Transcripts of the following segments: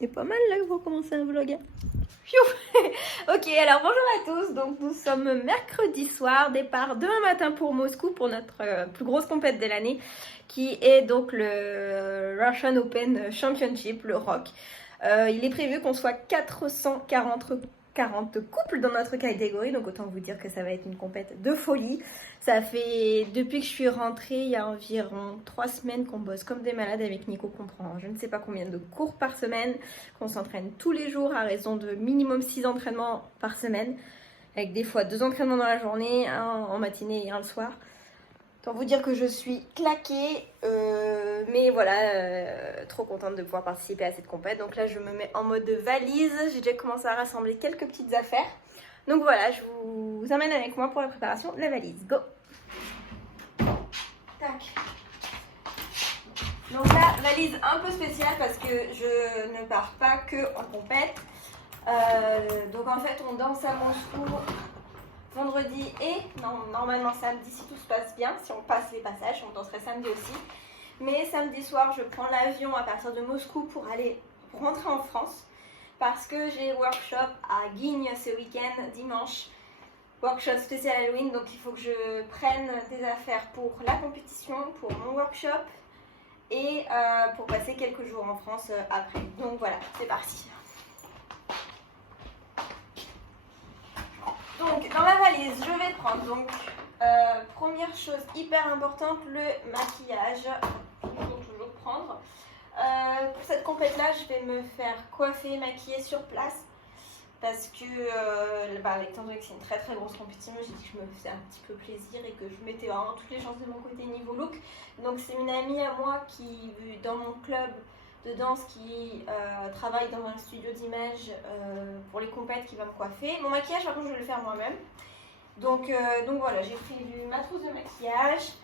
C'est pas mal là pour commencer un vlog. Ok, alors bonjour à tous. Donc nous sommes mercredi soir, départ demain matin pour Moscou pour notre plus grosse compète de l'année, qui est donc le Russian Open Championship, le ROC. Il est prévu qu'on soit 440 couples dans notre catégorie, donc autant vous dire que ça va être une compète de folie. Ça fait depuis que je suis rentrée il y a environ 3 semaines qu'on bosse comme des malades avec Nico, qu'on prend je ne sais pas combien de cours par semaine, qu'on s'entraîne tous les jours à raison de minimum 6 entraînements par semaine, avec des fois 2 entraînements dans la journée, un en matinée et un le soir. Autant vous dire que je suis claquée, mais voilà, trop contente de pouvoir participer à cette compète. Donc là je me mets en mode valise, j'ai déjà commencé à rassembler quelques petites affaires. Donc voilà, je vous amène avec moi pour la préparation de la valise. Go! Tac. Donc là, valise un peu spéciale parce que je ne pars pas que en compète. Donc en fait, on danse à Moscou vendredi et normalement samedi si tout se passe bien. Si on passe les passages, on danserait samedi aussi. Mais samedi soir, je prends l'avion à partir de Moscou pour rentrer en France. Parce que j'ai workshop à Guignes ce week-end, dimanche. Workshop spécial Halloween, donc il faut que je prenne des affaires pour la compétition, pour mon workshop et pour passer quelques jours en France après. Donc voilà, c'est parti. Donc dans ma valise, je vais prendre donc première chose hyper importante, le maquillage. Toujours prendre. Pour cette compète là, je vais me faire coiffer, maquiller sur place. Parce que, étant donné que c'est une très très grosse compétition, j'ai dit que je me faisais un petit peu plaisir et que je mettais vraiment toutes les chances de mon côté niveau look. Donc c'est une amie à moi qui, dans mon club de danse, qui travaille dans un studio d'image pour les compètes, qui va me coiffer. Mon maquillage, par contre, je vais le faire moi-même. Donc voilà, j'ai prévu ma trousse de maquillage,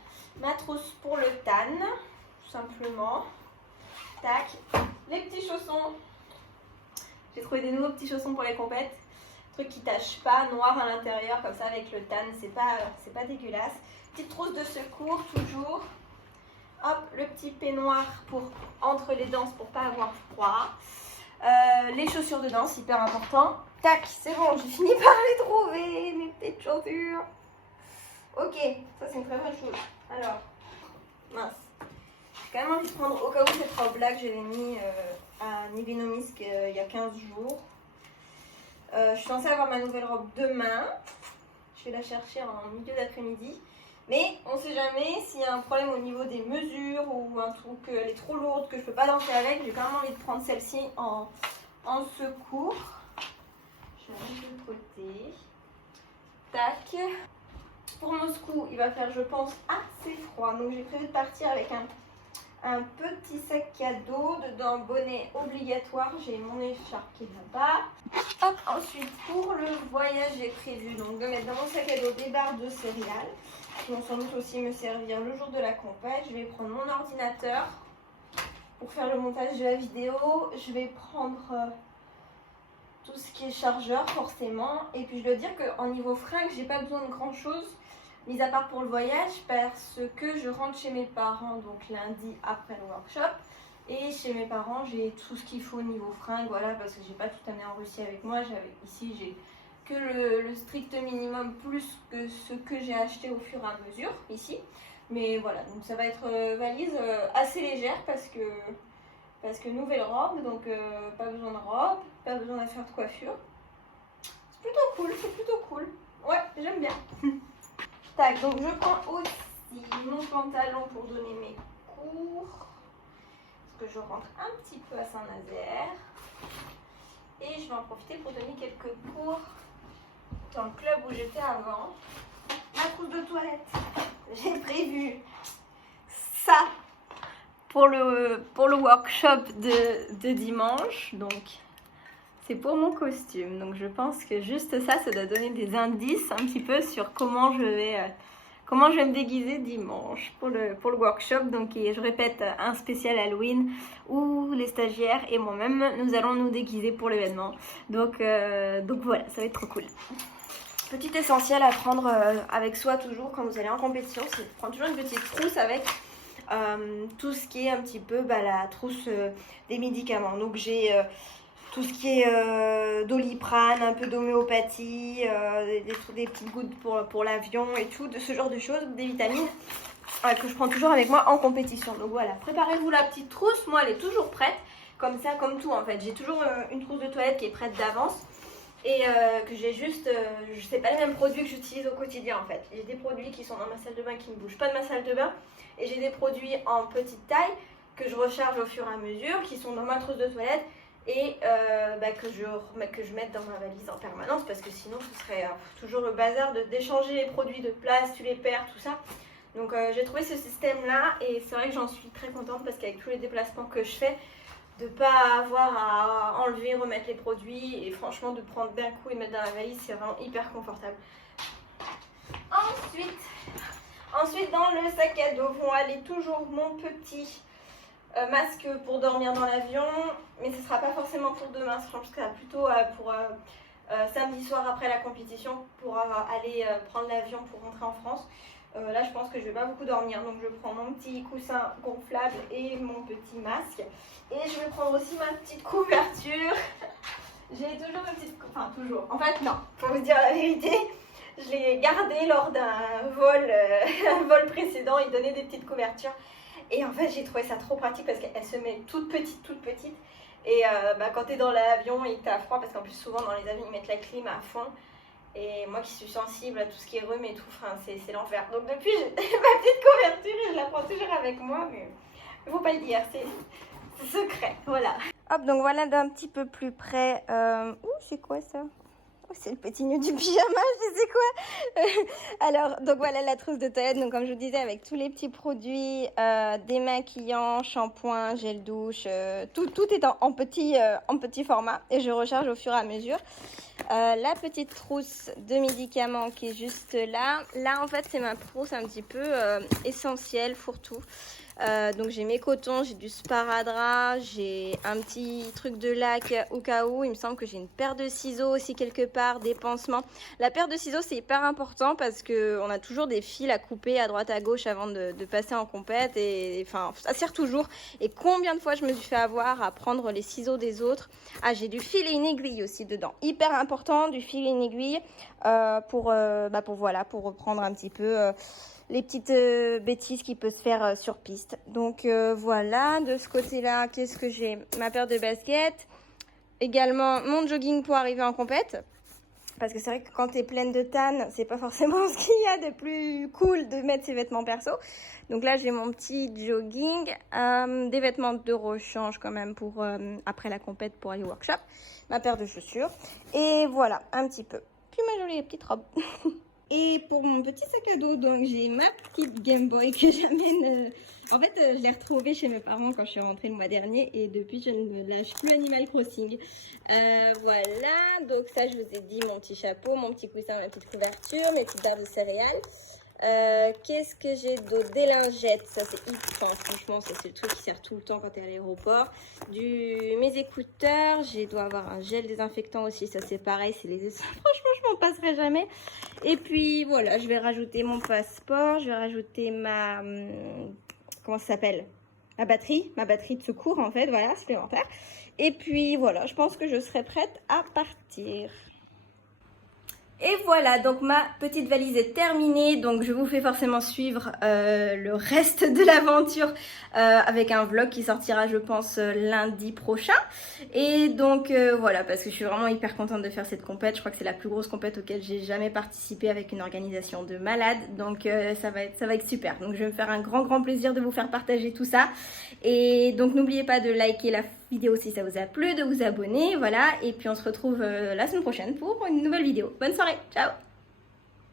ma trousse pour le tan, tout simplement. Tac, les petits chaussons. J'ai trouvé des nouveaux petits chaussons pour les compètes. Truc qui tâche pas, noir à l'intérieur, comme ça avec le tan, c'est pas dégueulasse. Petite trousse de secours, toujours. Hop, le petit peignoir pour entre les danses pour pas avoir froid. Les chaussures de danse, hyper important. Tac, c'est bon, j'ai fini par les trouver, mes petites chaussures. Ok, ça c'est une très bonne chose. Alors, mince. J'ai quand même envie de prendre, au cas où cette robe-là que j'avais mis à Nivenomisk il y a 15 jours. Je suis censée avoir ma nouvelle robe demain. Je vais la chercher en milieu d'après-midi. Mais on ne sait jamais s'il y a un problème au niveau des mesures ou un truc, elle est trop lourde, que je ne peux pas danser avec. J'ai quand même envie de prendre celle-ci en secours. Je vais la mettre de côté. Tac. Pour Moscou, il va faire, je pense, assez froid. Donc j'ai prévu de partir avec un petit sac à dos, dedans bonnet obligatoire, j'ai mon écharpe qui est là-bas. Hop, ensuite pour le voyage j'ai prévu donc de mettre dans mon sac à dos des barres de céréales qui vont sans doute aussi me servir le jour de la compète. Je vais prendre mon ordinateur pour faire le montage de la vidéo. Je vais prendre tout ce qui est chargeur forcément. Et puis je dois dire qu'en niveau fringues, j'ai pas besoin de grand chose. Mis à part pour le voyage, parce que je rentre chez mes parents donc lundi après le workshop. Et chez mes parents, j'ai tout ce qu'il faut au niveau fringues, voilà, parce que j'ai pas tout amené en Russie avec moi. Ici, j'ai que le strict minimum plus que ce que j'ai acheté au fur et à mesure ici. Mais voilà, donc ça va être valise assez légère parce que nouvelle robe, donc pas besoin de robe, pas besoin d'affaires de coiffure. C'est plutôt cool, c'est plutôt cool. Ouais, j'aime bien. Tac, donc je prends aussi mon pantalon pour donner mes cours. Parce que je rentre un petit peu à Saint-Nazaire. Et je vais en profiter pour donner quelques cours dans le club où j'étais avant. Ma trousse de toilette. J'ai prévu ça pour le workshop de dimanche. Donc c'est pour mon costume. Donc je pense que juste ça doit donner des indices un petit peu sur comment je vais me déguiser dimanche pour le workshop. Donc je répète, un spécial Halloween où les stagiaires et moi-même nous allons nous déguiser pour l'événement. Donc voilà, ça va être trop cool. Petit essentiel à prendre avec soi toujours quand vous allez en compétition, c'est de prendre toujours une petite trousse avec tout ce qui est un petit peu la trousse des médicaments. Donc j'ai tout ce qui est Doliprane, un peu d'homéopathie, des petites gouttes pour l'avion et tout, de ce genre de choses, des vitamines que je prends toujours avec moi en compétition. Donc voilà, préparez-vous la petite trousse, moi elle est toujours prête, comme ça, comme tout en fait. J'ai toujours une trousse de toilette qui est prête d'avance et que j'ai juste, je sais pas les mêmes produits que j'utilise au quotidien en fait. J'ai des produits qui sont dans ma salle de bain qui ne bougent pas de ma salle de bain et j'ai des produits en petite taille que je recharge au fur et à mesure, qui sont dans ma trousse de toilette et que je mette dans ma valise en permanence parce que sinon ce serait toujours le bazar d'échanger les produits de place, tu les perds, tout ça. Donc j'ai trouvé ce système là et c'est vrai que j'en suis très contente parce qu'avec tous les déplacements que je fais, de ne pas avoir à enlever, remettre les produits et franchement de prendre d'un coup et mettre dans la valise, c'est vraiment hyper confortable. Ensuite dans le sac à dos vont aller toujours mon petit masque pour dormir dans l'avion, mais ce ne sera pas forcément pour demain, je pense que ce sera plutôt pour samedi soir après la compétition pour aller prendre l'avion pour rentrer en France. Là je pense que je vais pas beaucoup dormir, donc je prends mon petit coussin gonflable et mon petit masque et je vais prendre aussi ma petite couverture. J'ai toujours une petite, enfin toujours, en fait non, pour vous dire la vérité, je l'ai gardée lors d'un vol, un vol précédent, ils donnaient des petites couvertures et en fait j'ai trouvé ça trop pratique parce qu'elle se met toute petite et quand tu es dans l'avion et que tu as froid, parce qu'en plus souvent dans les avions ils mettent la clim à fond. Et moi qui suis sensible à tout ce qui est rhume et tout, c'est l'enfer. Donc depuis, j'ai ma petite couverture et je la prends toujours avec moi, mais il ne faut pas le dire, c'est secret, voilà. Hop, donc voilà d'un petit peu plus près. C'est quoi ça? C'est le petit nœud du pyjama, je sais quoi. Alors, donc voilà la trousse de toilette. Donc comme je vous disais, avec tous les petits produits, démaquillants, shampoing, gel douche, tout est en petit format et je recharge au fur et à mesure. La petite trousse de médicaments qui est juste là. Là, en fait, c'est ma trousse un petit peu essentielle, fourre-tout. Donc j'ai mes cotons, j'ai du sparadrap, j'ai un petit truc de lac au cas où. Il me semble que j'ai une paire de ciseaux aussi quelque part, des pansements. La paire de ciseaux c'est hyper important parce qu'on a toujours des fils à couper à droite à gauche avant de passer en compète et enfin ça sert toujours. Et combien de fois je me suis fait avoir à prendre les ciseaux des autres. Ah, j'ai du fil et une aiguille aussi dedans, hyper important, du fil et une aiguille pour reprendre un petit peu les petites bêtises qui peuvent se faire sur piste. Donc voilà, de ce côté-là, qu'est-ce que j'ai? Ma paire de baskets, également mon jogging pour arriver en compète. Parce que c'est vrai que quand tu es pleine de tanne, c'est pas forcément ce qu'il y a de plus cool de mettre ses vêtements perso. Donc là, j'ai mon petit jogging, des vêtements de rechange quand même pour après la compète pour aller au workshop, ma paire de chaussures. Et voilà, un petit peu. Puis ma jolie petite robe. Et pour mon petit sac à dos, donc j'ai ma petite Game Boy que j'amène. En fait, je l'ai retrouvée chez mes parents quand je suis rentrée le mois dernier et depuis, je ne lâche plus Animal Crossing. Voilà, donc ça, je vous ai dit, mon petit chapeau, mon petit coussin, ma petite couverture, mes petites barres de céréales. Qu'est-ce que j'ai d'autre? Des lingettes, ça c'est hyper, franchement ça c'est le truc qui sert tout le temps quand tu es à l'aéroport. Mes écouteurs, je dois avoir un gel désinfectant aussi, ça c'est pareil, c'est les franchement je m'en passerai jamais. Et puis voilà, je vais rajouter mon passeport, je vais rajouter ma comment ça s'appelle, ma batterie de secours en fait, voilà, supplémentaire. Et puis voilà, je pense que je serai prête à partir. Et voilà, donc ma petite valise est terminée, donc je vous fais forcément suivre le reste de l'aventure avec un vlog qui sortira je pense lundi prochain. Et donc voilà, parce que je suis vraiment hyper contente de faire cette compète, je crois que c'est la plus grosse compète auquel j'ai jamais participé avec une organisation de malade, donc ça va être super. Donc je vais me faire un grand plaisir de vous faire partager tout ça. Et donc n'oubliez pas de liker la vidéo si ça vous a plu, de vous abonner, voilà, et puis on se retrouve la semaine prochaine pour une nouvelle vidéo. Bonne soirée, ciao!